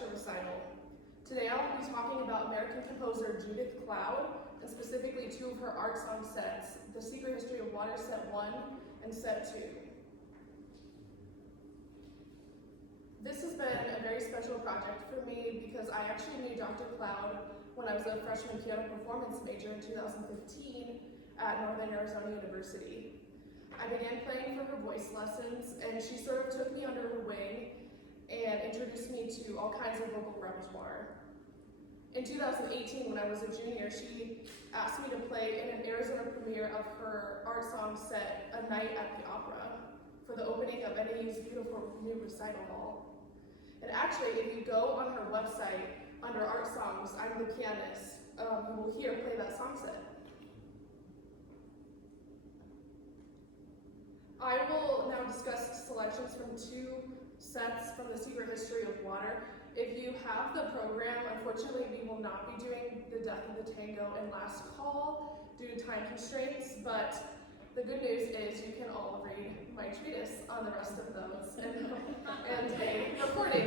lecture recital. Today I'll be talking about American composer Judith Cloud, and specifically two of her art song sets, The Secret History of Water Set 1 and Set 2. This has been a very special project for me because I actually knew Dr. Cloud when I was a freshman piano performance major in 2015 at Northern Arizona University. I began playing for her voice lessons, and she sort of took me under her wing and introduced me to all kinds of vocal repertoire. In 2018, when I was a junior, she asked me to play in an Arizona premiere of her art song set, A Night at the Opera, for the opening of NAU's beautiful new recital hall. And actually, if you go on her website, under art songs, I'm the pianist, you will hear play that song set. I will now discuss selections from two sets from The Secret History of Water. If you have the program, unfortunately we will not be doing The Death of the Tango and Last Call due to time constraints, but the good news is you can all read my treatise on the rest of those and a recording.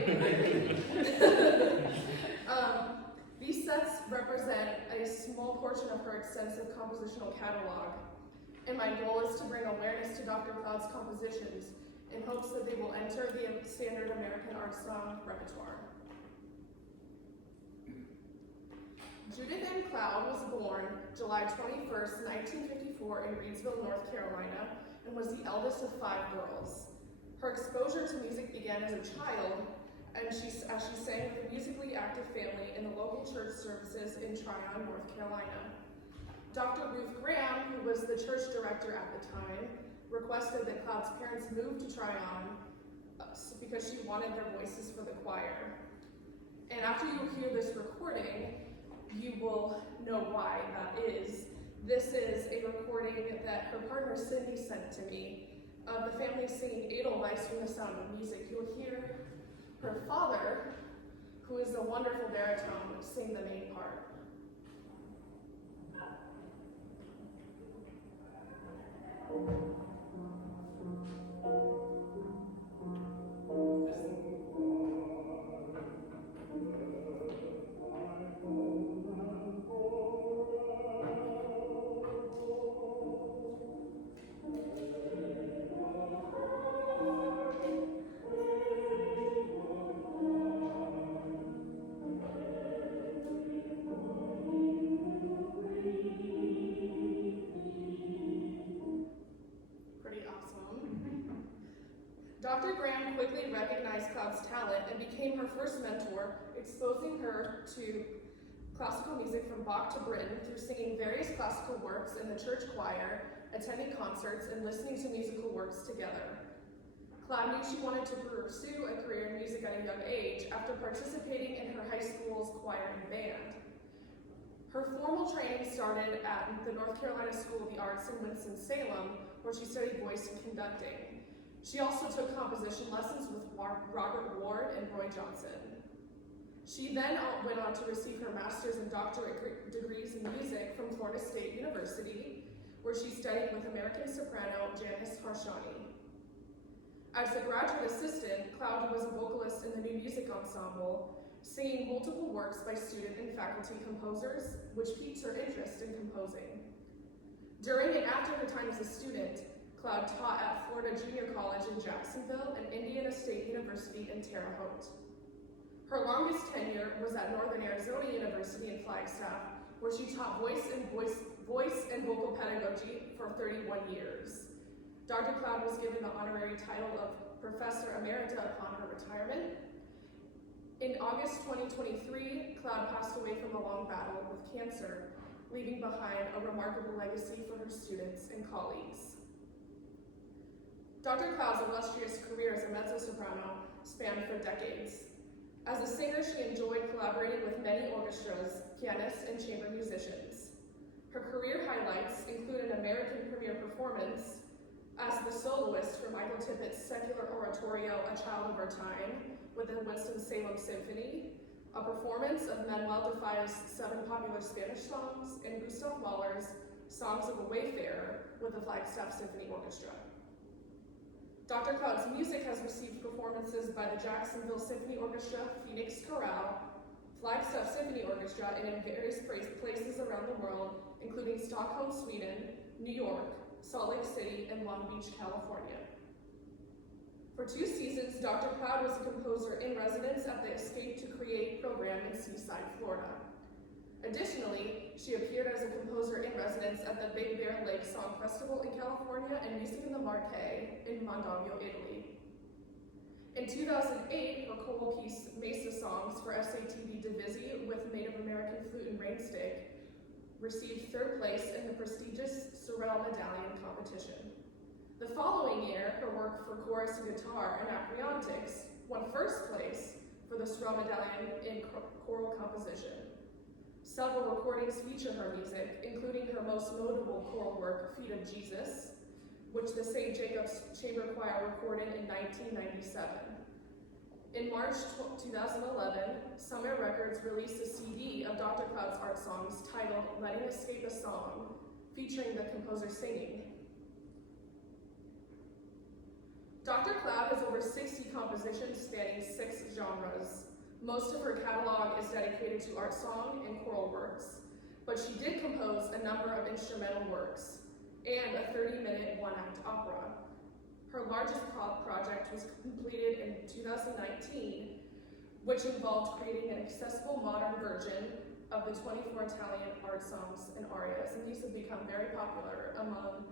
These sets represent a small portion of her extensive compositional catalog, and my goal is to bring awareness to Dr. Cloud's compositions in hopes that they will enter the standard American art song repertoire. Judith Ann Cloud was born July 21st, 1954 in Reidsville, North Carolina, and was the eldest of 5 girls. Her exposure to music began as a child, and as she sang with a musically active family in the local church services in Tryon, North Carolina. Dr. Ruth Graham, who was the church director at the time, requested that Cloud's parents move to Tryon because she wanted their voices for the choir. And after you hear this recording, you will know why that is. This is a recording that her partner Cindy sent to me of the family singing Edelweiss from The Sound of Music. You'll hear her father, who is a wonderful baritone, sing the main part. Dr. Graham quickly recognized Cloud's talent and became her first mentor, exposing her to classical music from Bach to Britten through singing various classical works in the church choir, attending concerts, and listening to musical works together. Cloud knew she wanted to pursue a career in music at a young age after participating in her high school's choir and band. Her formal training started at the North Carolina School of the Arts in Winston-Salem, where she studied voice and conducting. She also took composition lessons with Robert Ward and Roy Johnson. She then went on to receive her master's and doctorate degrees in music from Florida State University, where she studied with American soprano Janice Harshani. As a graduate assistant, Cloud was a vocalist in the New Music Ensemble, singing multiple works by student and faculty composers, which piqued her interest in composing. During and after her time as a student, Cloud taught at Florida Junior College in Jacksonville and Indiana State University in Terre Haute. Her longest tenure was at Northern Arizona University in Flagstaff, where she taught voice and vocal pedagogy for 31 years. Dr. Cloud was given the honorary title of Professor Emerita upon her retirement. In August 2023, Cloud passed away from a long battle with cancer, leaving behind a remarkable legacy for her students and colleagues. Dr. Cloud's illustrious career as a mezzo-soprano spanned for decades. As a singer, she enjoyed collaborating with many orchestras, pianists, and chamber musicians. Her career highlights include an American premiere performance as the soloist for Michael Tippett's secular oratorio, A Child of Our Time, with the Winston-Salem Symphony, a performance of Manuel de Falla's 7 popular Spanish songs, and Gustav Mahler's Songs of a Wayfarer with the Flagstaff Symphony Orchestra. Dr. Cloud's music has received performances by the Jacksonville Symphony Orchestra, Phoenix Chorale, Flagstaff Symphony Orchestra, and in various places around the world, including Stockholm, Sweden, New York, Salt Lake City, and Long Beach, California. For 2 seasons, Dr. Cloud was a composer in residence at the Escape to Create program in Seaside, Florida. Additionally, she appeared as a composer in residence at the Big Bear Lake Song Festival in California and Music in the Marche in Mondovio, Italy. In 2008, her choral piece, Mesa Songs for SATB Divisi with Native American Flute and Rainstick, received 3rd place in the prestigious Sorel Medallion competition. The following year, her work for chorus and guitar and acronytics won 1st place for the Sorel Medallion in choral composition. Several recordings feature her music, including her most notable choral work, Feet of Jesus, which the St. Jacob's Chamber Choir recorded in 1997. In March 2011, Summit Records released a CD of Dr. Cloud's art songs titled Letting Escape a Song, featuring the composer singing. Dr. Cloud has over 60 compositions spanning 6 genres. Most of her catalog is dedicated to art song and choral works, but she did compose a number of instrumental works and a 30-minute one-act opera. Her largest project was completed in 2019, which involved creating an accessible modern version of the 24 Italian art songs and arias, and these have become very popular among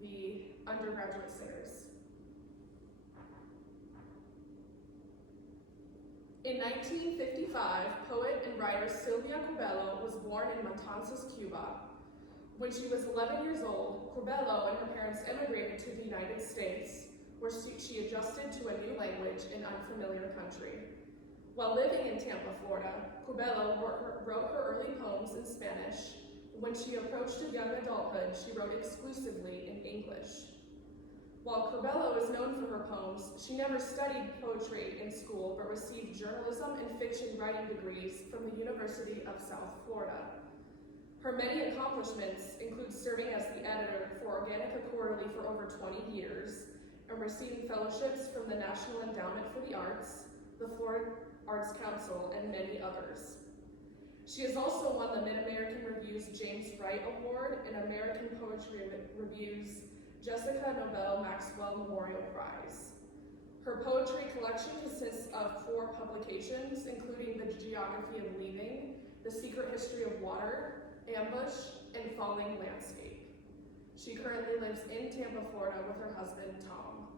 the undergraduate singers. In 1955, poet and writer Silvia Curbelo was born in Matanzas, Cuba. When she was 11 years old, Curbelo and her parents emigrated to the United States, where she adjusted to a new language in unfamiliar country. While living in Tampa, Florida, Curbelo wrote her early poems in Spanish. When she approached young adulthood, she wrote exclusively in English. While Curbelo is known for her poems, she never studied poetry in school, but received journalism and fiction writing degrees from the University of South Florida. Her many accomplishments include serving as the editor for Organica Quarterly for over 20 years and receiving fellowships from the National Endowment for the Arts, the Florida Arts Council, and many others. She has also won the Mid-American Review's James Wright Award and American Poetry Review's Jessica Nobel Maxwell Memorial Prize. Her poetry collection consists of 4 publications, including The Geography of Leaving, The Secret History of Water, Ambush, and Falling Landscape. She currently lives in Tampa, Florida with her husband, Tom.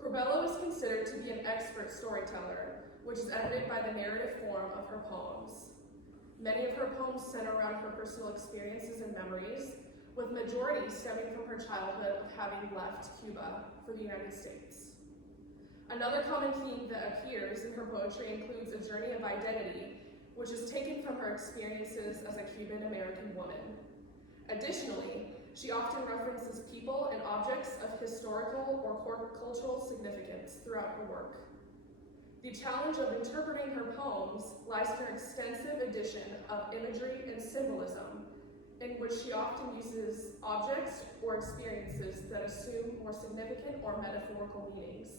Curbelo is considered to be an expert storyteller, which is evident by the narrative form of her poems. Many of her poems center around her personal experiences and memories, with majority stemming from her childhood of having left Cuba for the United States. Another common theme that appears in her poetry includes a journey of identity, which is taken from her experiences as a Cuban-American woman. Additionally, she often references people and objects of historical or cultural significance throughout her work. The challenge of interpreting her poems lies in her extensive addition of imagery and symbolism, in which she often uses objects or experiences that assume more significant or metaphorical meanings.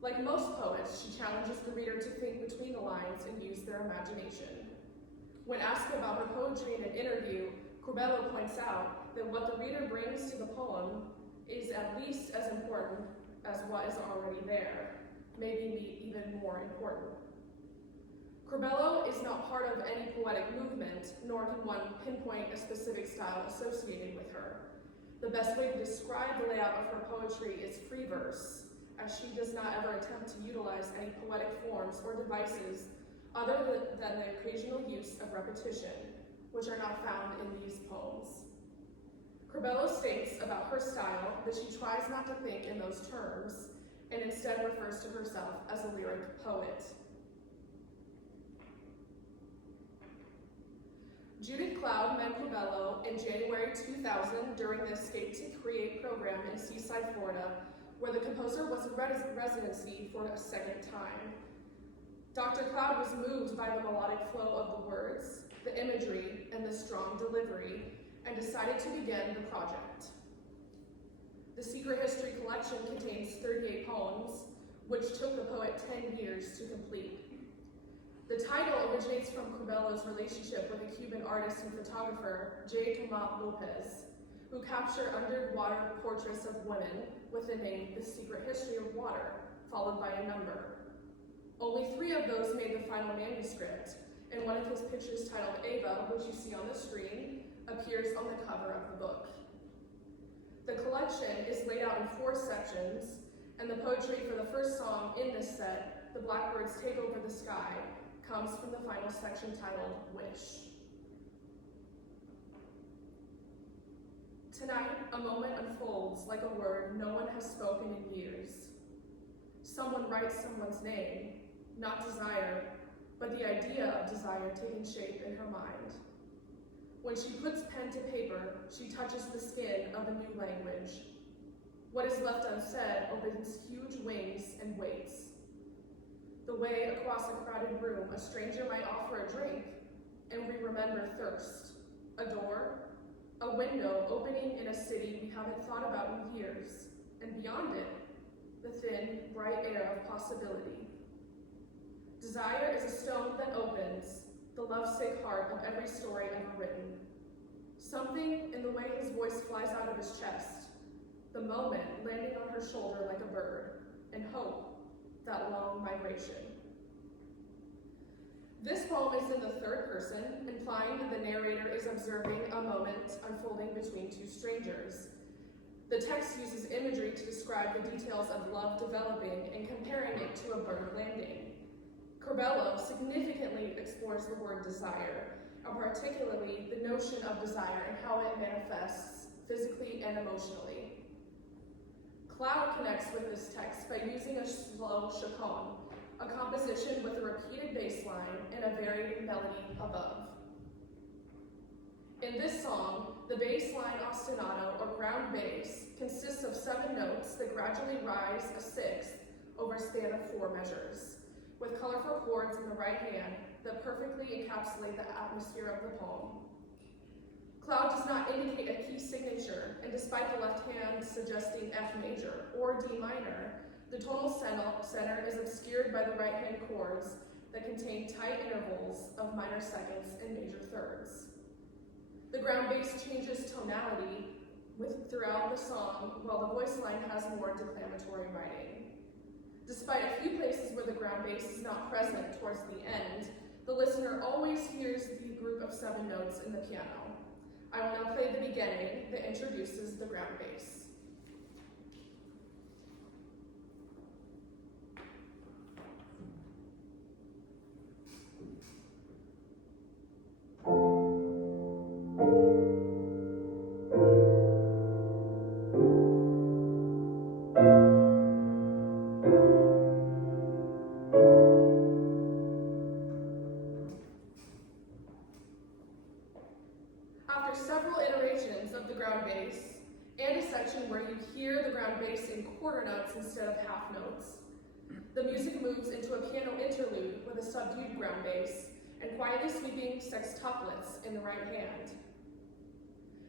Like most poets, she challenges the reader to think between the lines and use their imagination. When asked about her poetry in an interview, Curbelo points out that what the reader brings to the poem is at least as important as what is already there, maybe even more important. Curbelo is not part of any poetic movement, nor can one pinpoint a specific style associated with her. The best way to describe the layout of her poetry is free verse, as she does not ever attempt to utilize any poetic forms or devices other than the occasional use of repetition, which are not found in these poems. Curbelo states about her style that she tries not to think in those terms, and instead refers to herself as a lyric poet. Judith Cloud met Curbelo in January 2000 during the Escape to Create program in Seaside, Florida, where the composer was in residency for a second time. Dr. Cloud was moved by the melodic flow of the words, the imagery, and the strong delivery, and decided to begin the project. The Secret History collection contains 38 poems, which took the poet 10 years to complete. The title originates from Curbello's relationship with a Cuban artist and photographer, J. Tomas Lopez, who captured underwater portraits of women with the name The Secret History of Water, followed by a number. Only 3 of those made the final manuscript, and one of his pictures titled Ava, which you see on the screen, appears on the cover of the book. The collection is laid out in 4 sections, and the poetry for the first song in this set, The Blackbirds Take Over the Sky, comes from the final section titled Wish. Tonight, a moment unfolds like a word no one has spoken in years. Someone writes someone's name, not desire, but the idea of desire taking shape in her mind. When she puts pen to paper, she touches the skin of a new language. What is left unsaid opens huge wings and waits. The way across a crowded room, a stranger might offer a drink, and we remember thirst. A door, a window opening in a city we haven't thought about in years, and beyond it, the thin, bright air of possibility. Desire is a stone that opens the lovesick heart of every story ever written. Something in the way his voice flies out of his chest, the moment landing on her shoulder like a bird, and hope, that long migration. This poem is in the 3rd person, implying that the narrator is observing a moment unfolding between 2 strangers. The text uses imagery to describe the details of love developing and comparing it to a bird landing. Curbello significantly explores the word desire, and particularly the notion of desire and how it manifests physically and emotionally. Cloud connects with this text by using a slow chaconne, a composition with a repeated bass line and a varied melody above. In this song, the bass line ostinato or ground bass consists of 7 notes that gradually rise a 6th over a span of 4 measures, with colorful chords in the right hand that perfectly encapsulate the atmosphere of the poem. Cloud does not indicate a key signature, and despite the left hand suggesting F major or D minor, the tonal center is obscured by the right hand chords that contain tight intervals of minor seconds and major thirds. The ground bass changes tonality throughout the song, while the voice line has more declamatory writing. Despite a few places where the ground bass is not present towards the end, the listener always hears the group of 7 notes in the piano. I will now play the beginning that introduces the ground bass. After several iterations of the ground bass, and a section where you hear the ground bass in quarter notes instead of half notes, the music moves into a piano interlude with a subdued ground bass and quietly sweeping sextuplets in the right hand.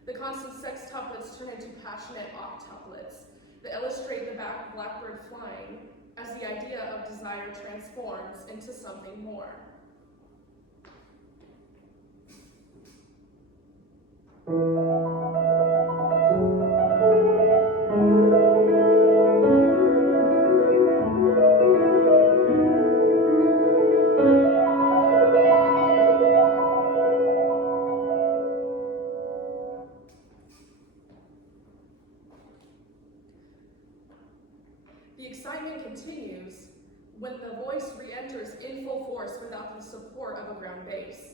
The constant sextuplets turn into passionate octuplets that illustrate the blackbird flying as the idea of desire transforms into something more. The excitement continues when the voice re-enters in full force without the support of a ground bass.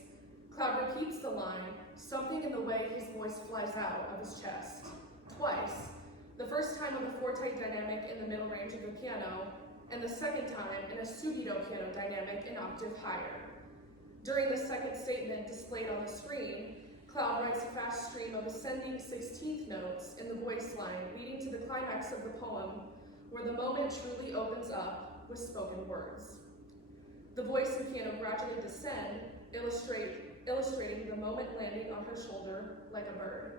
Cloud repeats the line, something in the way his voice flies out of his chest, twice. The first time on the forte dynamic in the middle range of the piano, and the second time in a subito piano dynamic an octave higher. During the second statement displayed on the screen, Cloud writes a fast stream of ascending 16th notes in the voice line, leading to the climax of the poem, where the moment truly opens up with spoken words. The voice and piano gradually descend, illustrating the moment landing on her shoulder like a bird.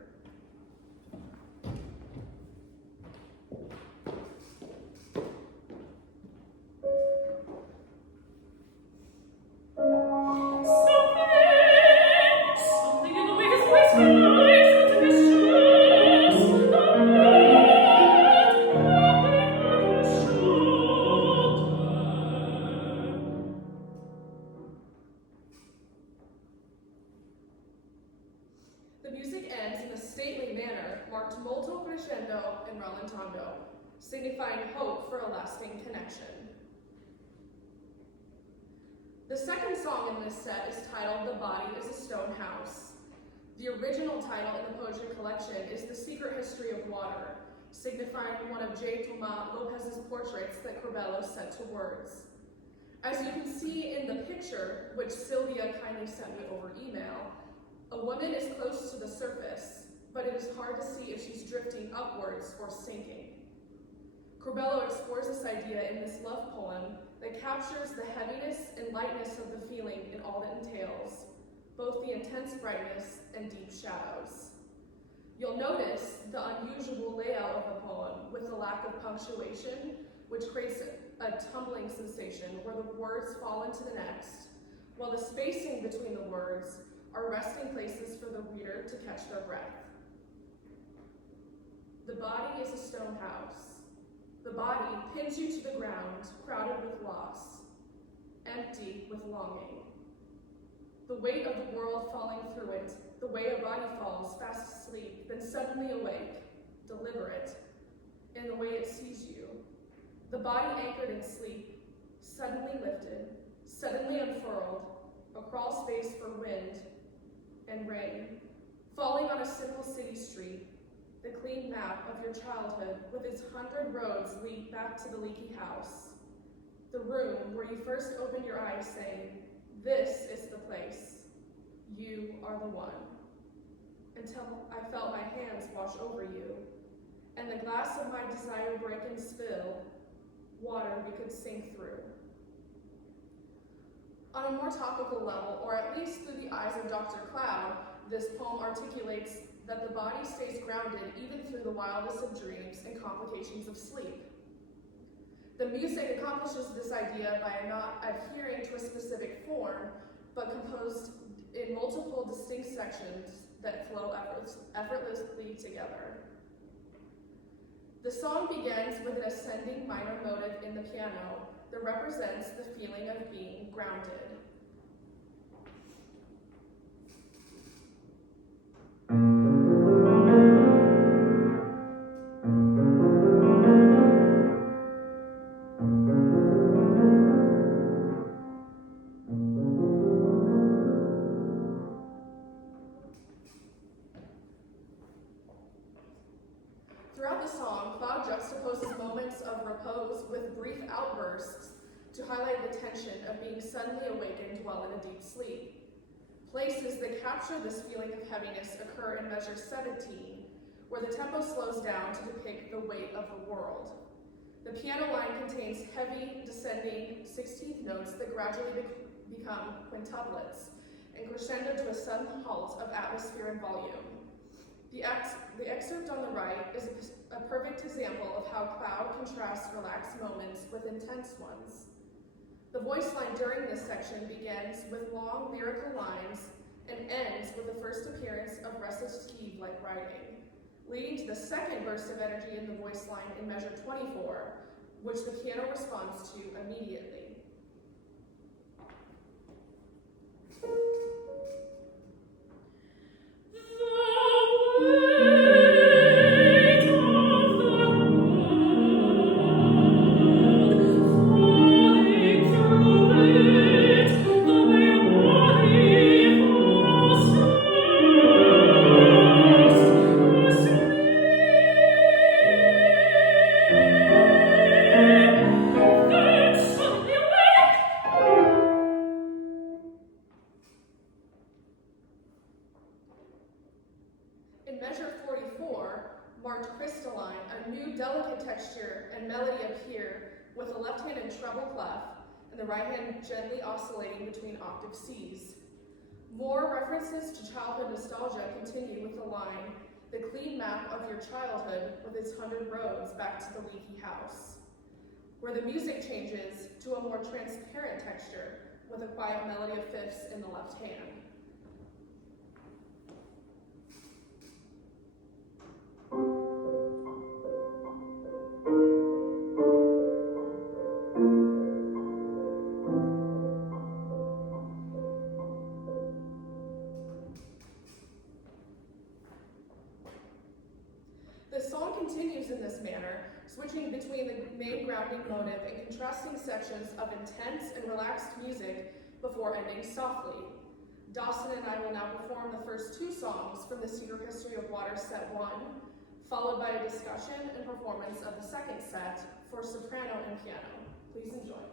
The music ends in a stately manner, marked molto crescendo and rallentando, signifying hope for a lasting connection. The second song in this set is titled "The Body is a Stone House." The original title in the poetry collection is "The Secret History of Water," signifying one of J. Tomás Lopez's portraits that Corbello sent to words. As you can see in the picture, which Sylvia kindly sent me over email, a woman is close to the surface, but it is hard to see if she's drifting upwards or sinking. Corbello explores this idea in this love poem that captures the heaviness and lightness of the feeling in all it entails, both the intense brightness and deep shadows. You'll notice the unusual layout of the poem with the lack of punctuation, which creates a tumbling sensation where the words fall into the next, while the spacing between the words are resting places for the reader to catch their breath. The body is a stone house. The body pins you to the ground, crowded with loss, empty with longing. The weight of the world falling through it, the way a body falls fast asleep, then suddenly awake, deliberate, in the way it sees you. The body anchored in sleep, suddenly lifted, suddenly unfurled, a crawl space for wind and rain, falling on a simple city street, the clean map of your childhood with its 100 roads lead back to the leaky house, the room where you first opened your eyes saying, "This is the place, you are the one," until I felt my hands wash over you, and the glass of my desire break and spill, water we could sink through. On a more topical level, or at least through the eyes of Dr. Cloud, this poem articulates that the body stays grounded even through the wildest of dreams and complications of sleep. The music accomplishes this idea by not adhering to a specific form, but composed in multiple distinct sections that flow effortlessly together. The song begins with an ascending minor motive in the piano that represents the feeling of being grounded. Throughout the song, Cloud juxtaposes moments of repose with brief outbursts to highlight the tension of being suddenly awakened while in a deep sleep. Places that capture this feeling of heaviness occur in measure 17, where the tempo slows down to depict the weight of the world. The piano line contains heavy, descending 16th notes that gradually become quintuplets and crescendo to a sudden halt of atmosphere and volume. The excerpt on the right is a perfect example of how Cloud contrasts relaxed moments with intense ones. The voice line during this section begins with long lyrical lines and ends with the first appearance of recitative-like writing, leading to the second burst of energy in the voice line in measure 24, which the piano responds to immediately. In measure 44, marked crystalline, a new delicate texture and melody appear with the left hand in treble clef and the right hand gently oscillating between octave Cs. More references to childhood nostalgia continue with the line, "The clean map of your childhood with its 100 roads back to the leaky house," where the music changes to a more transparent texture with a quiet melody of fifths in the left hand. song continues in this manner, switching between the main grounding motive and contrasting sections of intense and relaxed music before ending softly. Dawson and I will now perform the first two songs from the Secret History of Water Set 1, followed by a discussion and performance of the second set for soprano and piano. Please enjoy.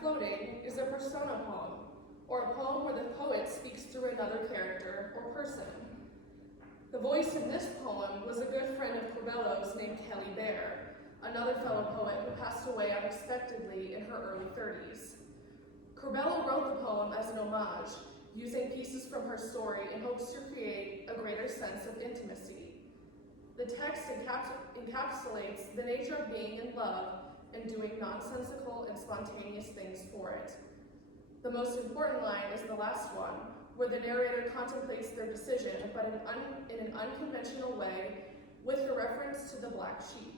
Floating is a persona poem, or a poem where the poet speaks through another character or person. The voice in this poem was a good friend of Corbello's named Kelly Bear, another fellow poet who passed away unexpectedly in her early 30s. Corbello wrote the poem as an homage, using pieces from her story in hopes to create a greater sense of intimacy. The text encapsulates the nature of being in love and doing nonsensical and spontaneous things for it. The most important line is the last one, where the narrator contemplates their decision, but in an unconventional way, with a reference to the black sheep.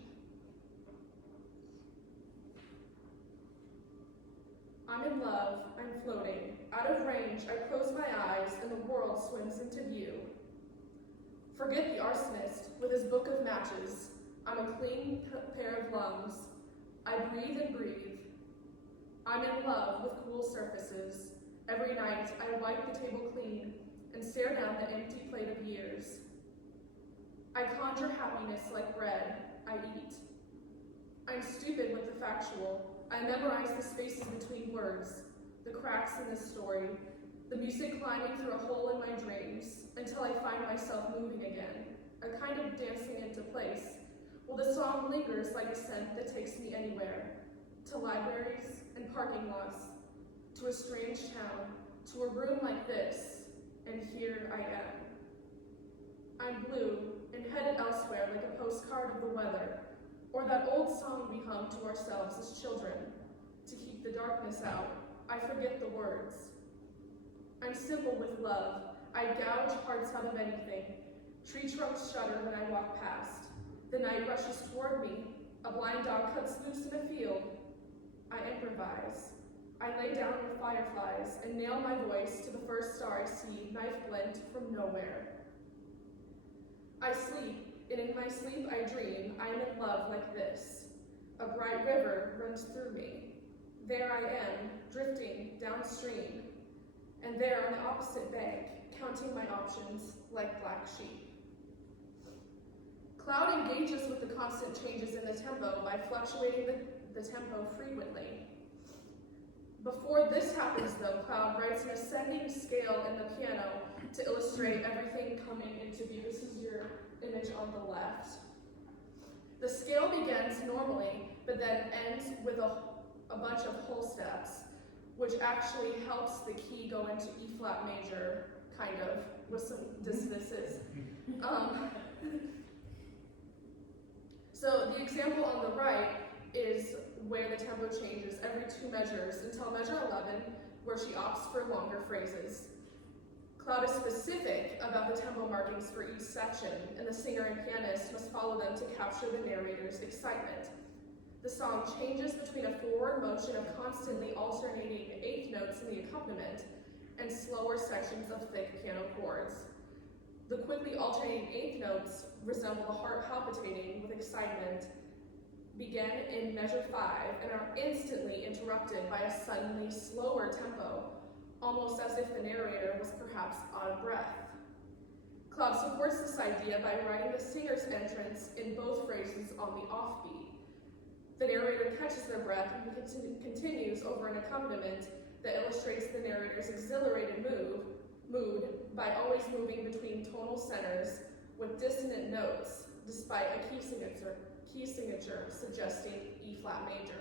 I'm in love, I'm floating. Out of range, I close my eyes, and the world swims into view. Forget the arsonist with his book of matches. I'm a clean pair of lungs. I breathe and breathe. I'm in love with cool surfaces. Every night, I wipe the table clean and stare down the empty plate of years. I conjure happiness like bread. I eat. I'm stupid with the factual. I memorize the spaces between words, the cracks in this story, the music climbing through a hole in my dreams until I find myself moving again, a kind of dancing into place, while the song lingers like a scent that takes me anywhere, to libraries and parking lots, to a strange town, to a room like this, and here I am. I'm blue and headed elsewhere like a postcard of the weather, or that old song we hummed to ourselves as children. To keep the darkness out, I forget the words. I'm simple with love. I gouge hearts out of anything. Tree trunks shudder when I walk past. The night rushes toward me. A blind dog cuts loose in a field. I improvise. I lay down with fireflies and nail my voice to the first star I see, knife blent from nowhere. I sleep. And in my sleep I dream I am in love like this. A bright river runs through me. There I am, drifting downstream. And there on the opposite bank, counting my options like black sheep. Cloud engages with the constant changes in the tempo by fluctuating the tempo frequently. Before this happens though, Cloud writes an ascending scale in the piano to illustrate everything coming into view. This is your image on the left. The scale begins normally, but then ends with a bunch of whole steps, which actually helps the key go into E flat major, kind of, with some dissonances. So the example on the right is where the tempo changes every 2 measures until measure 11, where she opts for longer phrases. Cloud is specific about the tempo markings for each section, and the singer and pianist must follow them to capture the narrator's excitement. The song changes between a forward motion of constantly alternating 8th notes in the accompaniment and slower sections of thick piano chords. The quickly alternating 8th notes resemble the heart palpitating with excitement, begin in measure 5, and are instantly interrupted by a suddenly slower tempo, almost as if the narrator was perhaps out of breath. Cloud supports this idea by writing the singer's entrance in both phrases on the offbeat. The narrator catches their breath and continues over an accompaniment that illustrates the narrator's exhilarated mood by always moving between tonal centers with dissonant notes, despite a key signature suggesting E flat major.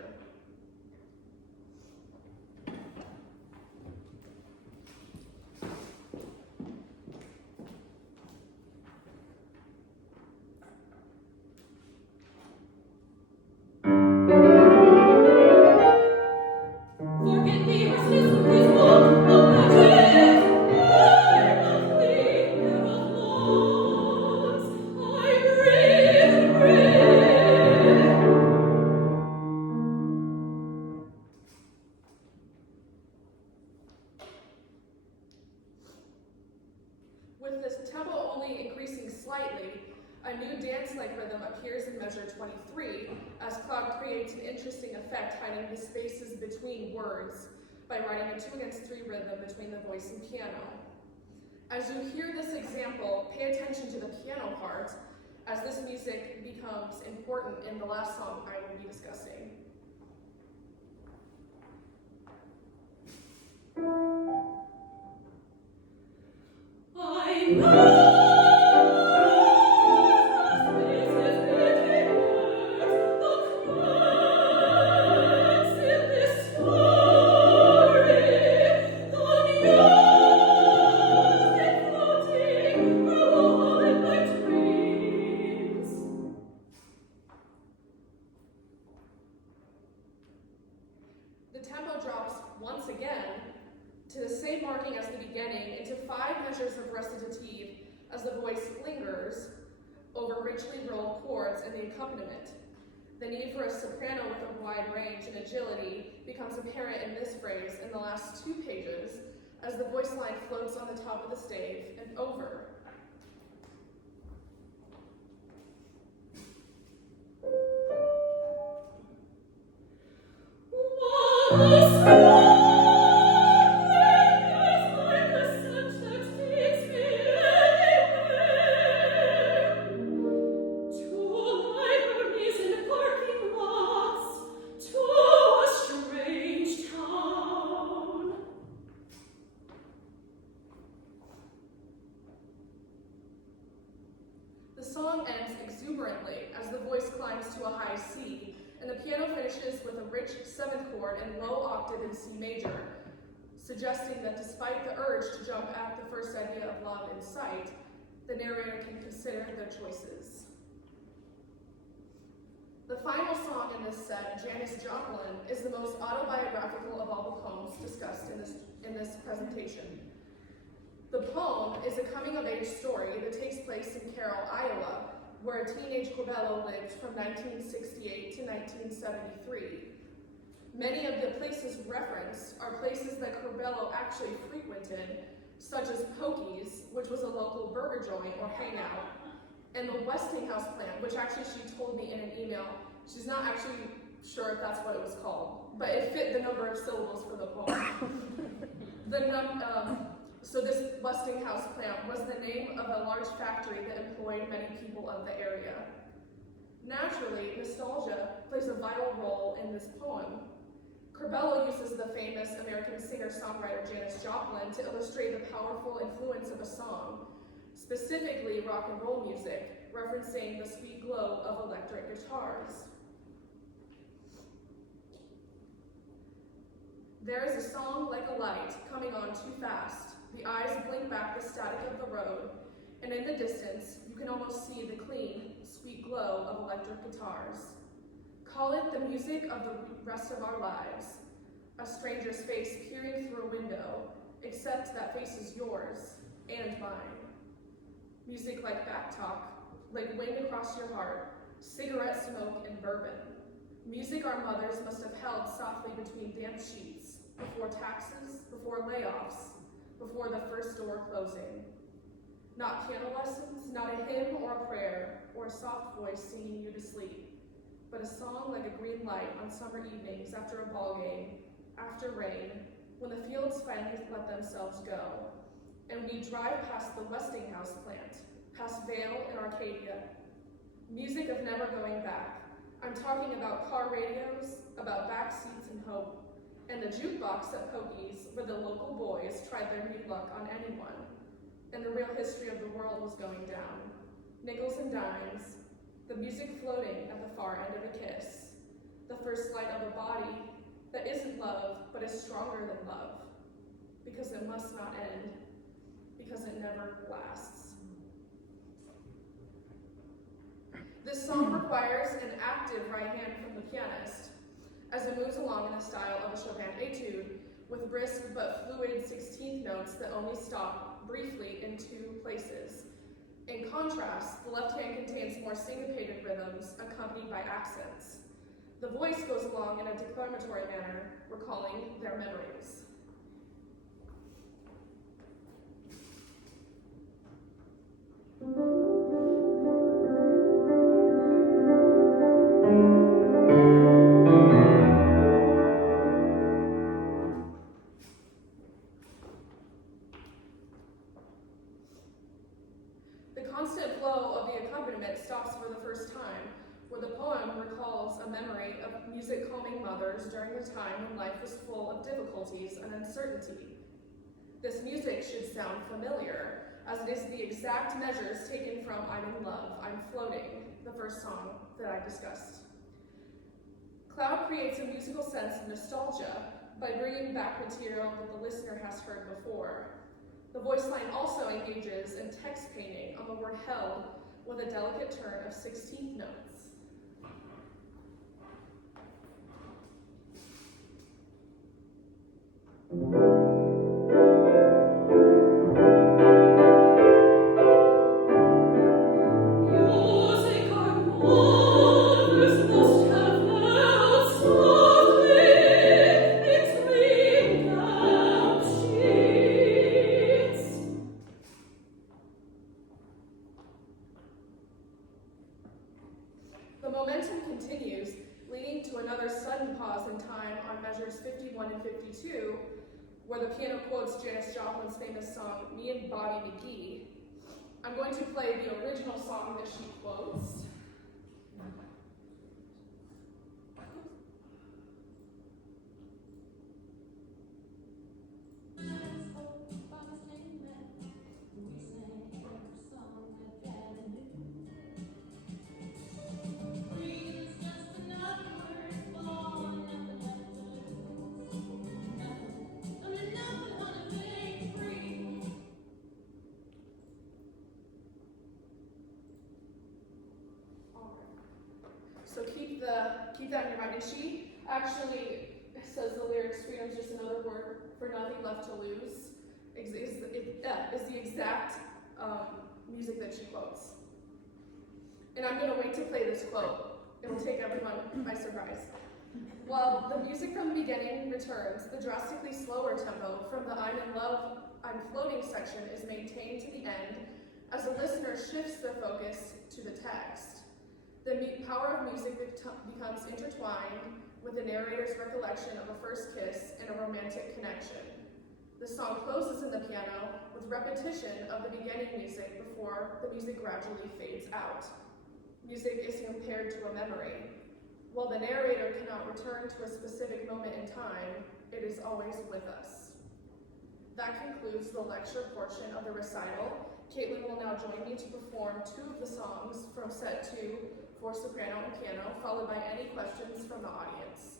Forget me, restless with his book of magic. I'm a clean pair of lungs. I breathe and breathe. With the tempo only increasing slightly, a new dance-like rhythm appears in measure 23, as Cloud creates an interesting effect hiding the spaces between words by writing a 2-against-3 rhythm between the voice and piano. As you hear this example, pay attention to the piano part, as this music becomes important in the last song I will be discussing. again to the same marking as the beginning into 5 measures of recitative as the voice lingers over richly rolled chords and the accompaniment. The need for a soprano with a wide range and agility becomes apparent in this phrase in the last 2 pages as the voice line floats on the top of the stave and over. The song ends exuberantly as the voice climbs to a high C, and the piano finishes with a rich 7th chord and low octave in C major, suggesting that despite the urge to jump at the first idea of love in sight, the narrator can consider their choices. The final song in this set, Janis Joplin, is the most autobiographical of all the poems discussed in this presentation. The poem is a coming-of-age story that takes place in Carroll, Iowa, where a teenage Corbello lived from 1968 to 1973. Many of the places referenced are places that Corbello actually frequented, such as Pokey's, which was a local burger joint or hangout, and the Westinghouse plant, which actually she told me in an email. She's not actually sure if that's what it was called, but it fit the number of syllables for the poem. So this Westinghouse plant was the name of a large factory that employed many people of the area. Naturally, nostalgia plays a vital role in this poem. Corbello uses the famous American singer-songwriter Janis Joplin to illustrate the powerful influence of a song, specifically rock and roll music, referencing the sweet glow of electric guitars. There is a song like a light coming on too fast. The eyes blink back the static of the road, and in the distance, you can almost see the clean, sweet glow of electric guitars. Call it the music of the rest of our lives, a stranger's face peering through a window, except that face is yours and mine. Music like backtalk, like wind across your heart, cigarette smoke and bourbon. Music our mothers must have held softly between damp sheets, before taxes, before layoffs, before the first door closing. Not piano lessons, not a hymn or a prayer, or a soft voice singing you to sleep, but a song like a green light on summer evenings after a ball game, after rain, when the fields finally let themselves go, and we drive past the Westinghouse plant, past Vale and Arcadia. Music of never going back. I'm talking about car radios, about back seats and hope, and the jukebox at Pokey's where the local boys tried their new luck on anyone, and the real history of the world was going down. Nickels and dimes, the music floating at the far end of a kiss, the first light of a body that isn't love, but is stronger than love, because it must not end, because it never lasts. This song requires an active right hand from the pianist, as it moves along in the style of a Chopin etude, with brisk but fluid 16th notes that only stop briefly in 2 places. In contrast, the left hand contains more syncopated rhythms accompanied by accents. The voice goes along in a declamatory manner, recalling their memories. The constant flow of the accompaniment stops for the first time, where the poem recalls a memory of music calming mothers during the time when life was full of difficulties and uncertainty. This music should sound familiar, as it is the exact measures taken from I'm in Love, I'm Floating, the first song that I discussed. Cloud creates a musical sense of nostalgia by bringing back material that the listener has heard before. The voice line also engages in text painting on the word held with a delicate turn of 16th notes. The momentum continues, leading to another sudden pause in time on measures 51 and 52, where the piano quotes Janis Joplin's famous song, Me and Bobby McGee. I'm going to play the original song that she quotes. So keep that in your mind. And she actually says the lyrics, freedom's just another word for nothing left to lose, is the exact music that she quotes. And I'm going to wait to play this quote. It will take everyone by surprise. While the music from the beginning returns, the drastically slower tempo from the I'm in love, I'm floating section is maintained to the end as the listener shifts their focus to the text. The power of music becomes intertwined with the narrator's recollection of a first kiss and a romantic connection. The song closes in the piano with repetition of the beginning music before the music gradually fades out. Music is compared to a memory. While the narrator cannot return to a specific moment in time, it is always with us. That concludes the lecture portion of the recital. Caitlin will now join me to perform two of the songs from set 2 for soprano and piano, followed by any questions from the audience.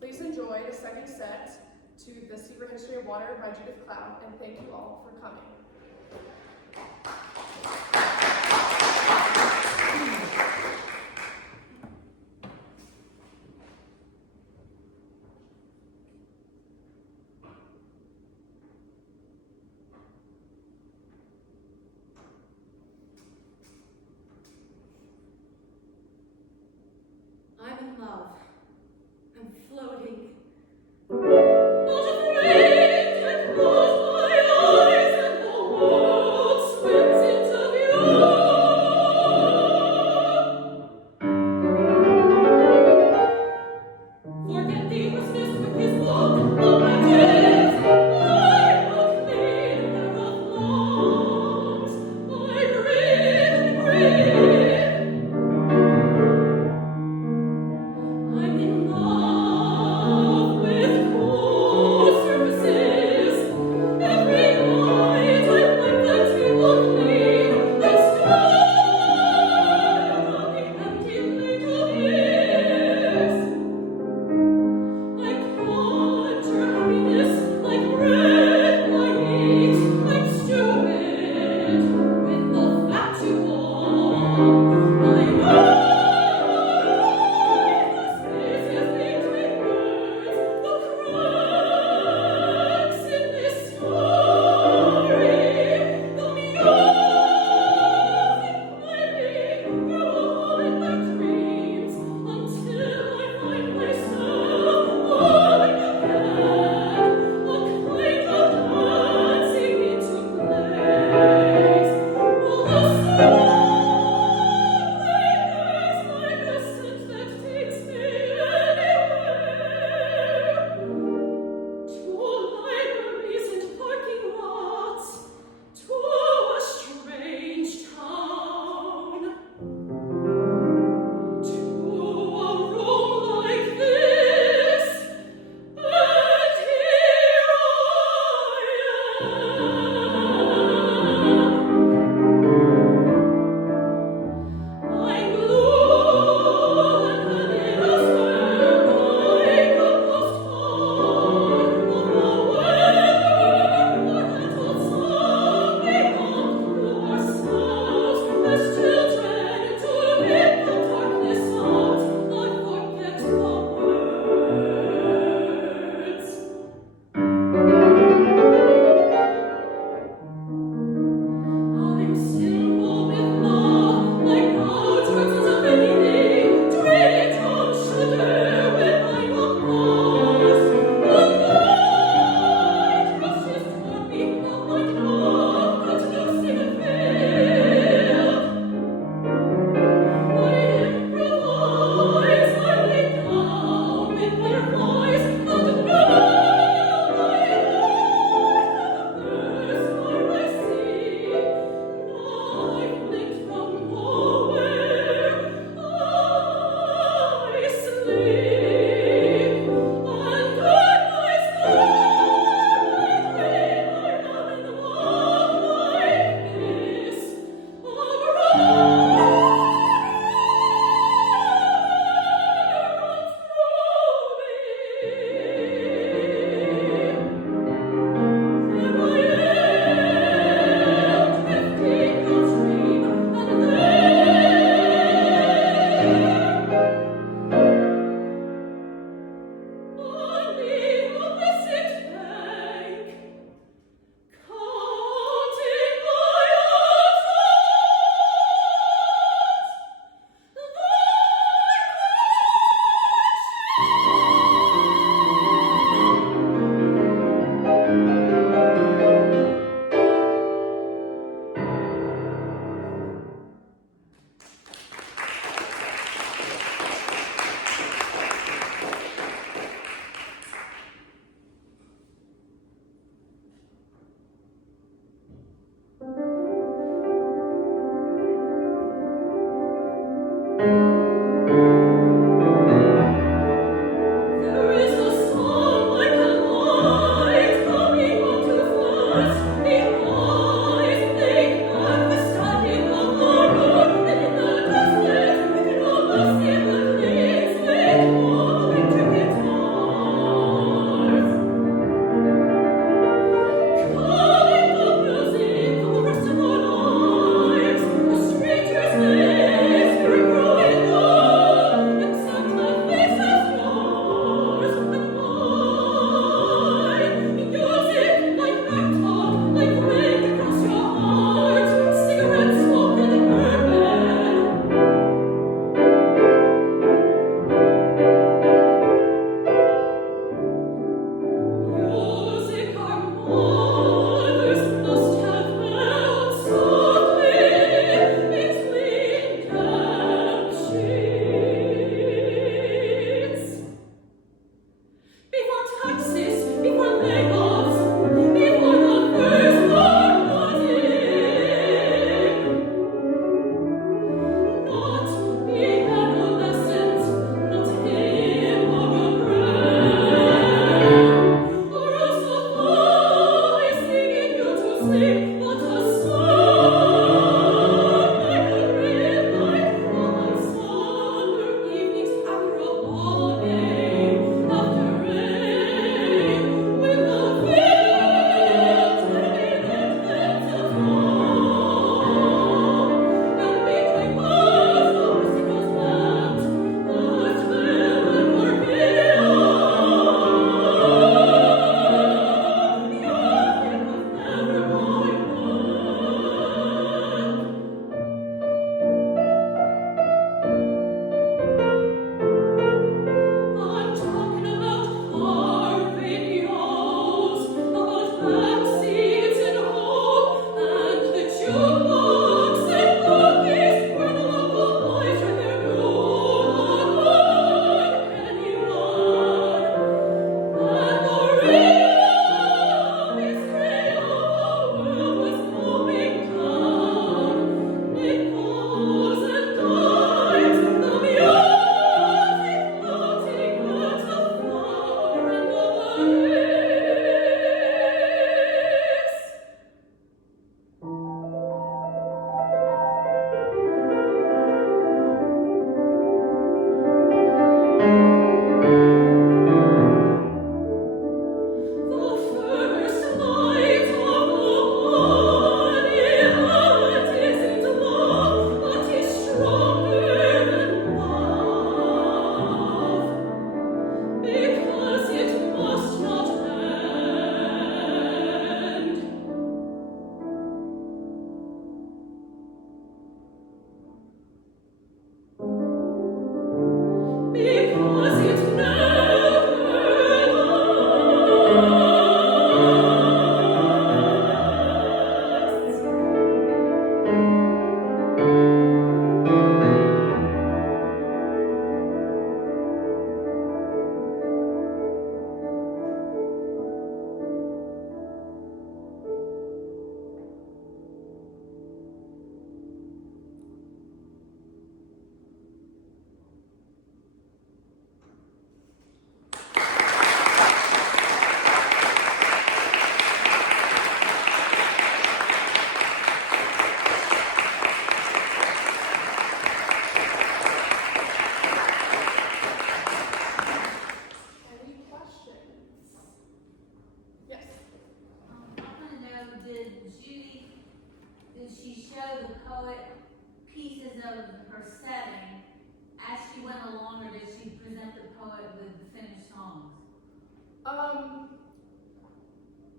Please enjoy the second set to The Secret History of Water by Judith Cloud, and thank you all for coming. I'm in love. I'm floating. Not afraid to close my eyes and the world swims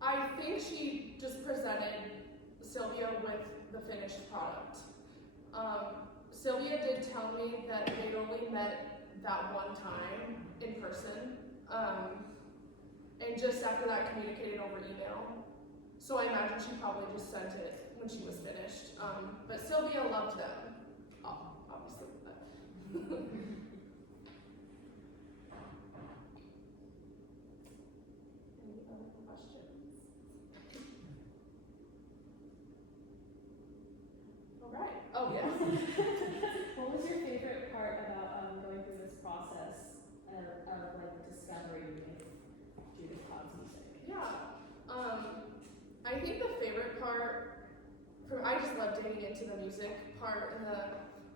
I think she just presented Sylvia with the finished product. Sylvia did tell me that they'd only met that one time in person, and just after that communicated over email. So I imagine she probably just sent it when she was finished. But Sylvia loved them, obviously. Any other questions? All right. Oh, yes. What was your favorite part about going through this process of like discovery with Judith Cobb's music? Yeah. I think the favorite part, I just love digging into the music part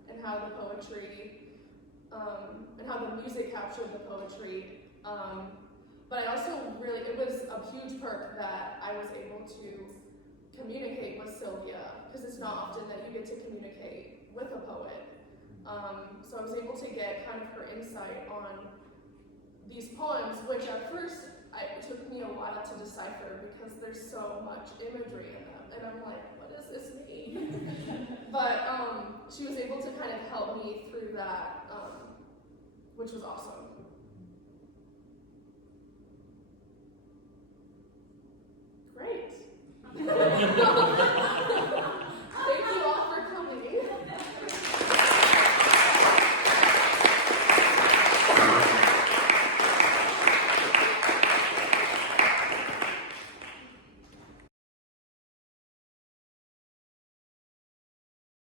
and how the poetry, and how the music captured the poetry. But I also it was a huge perk that I was able to communicate with Sylvia, because it's not often that you get to communicate with a poet. So I was able to get kind of her insight on these poems, which at first it took me a while to decipher because there's so much imagery in them, and I'm like, what does this mean? But she was able to kind of help me through that, which was awesome.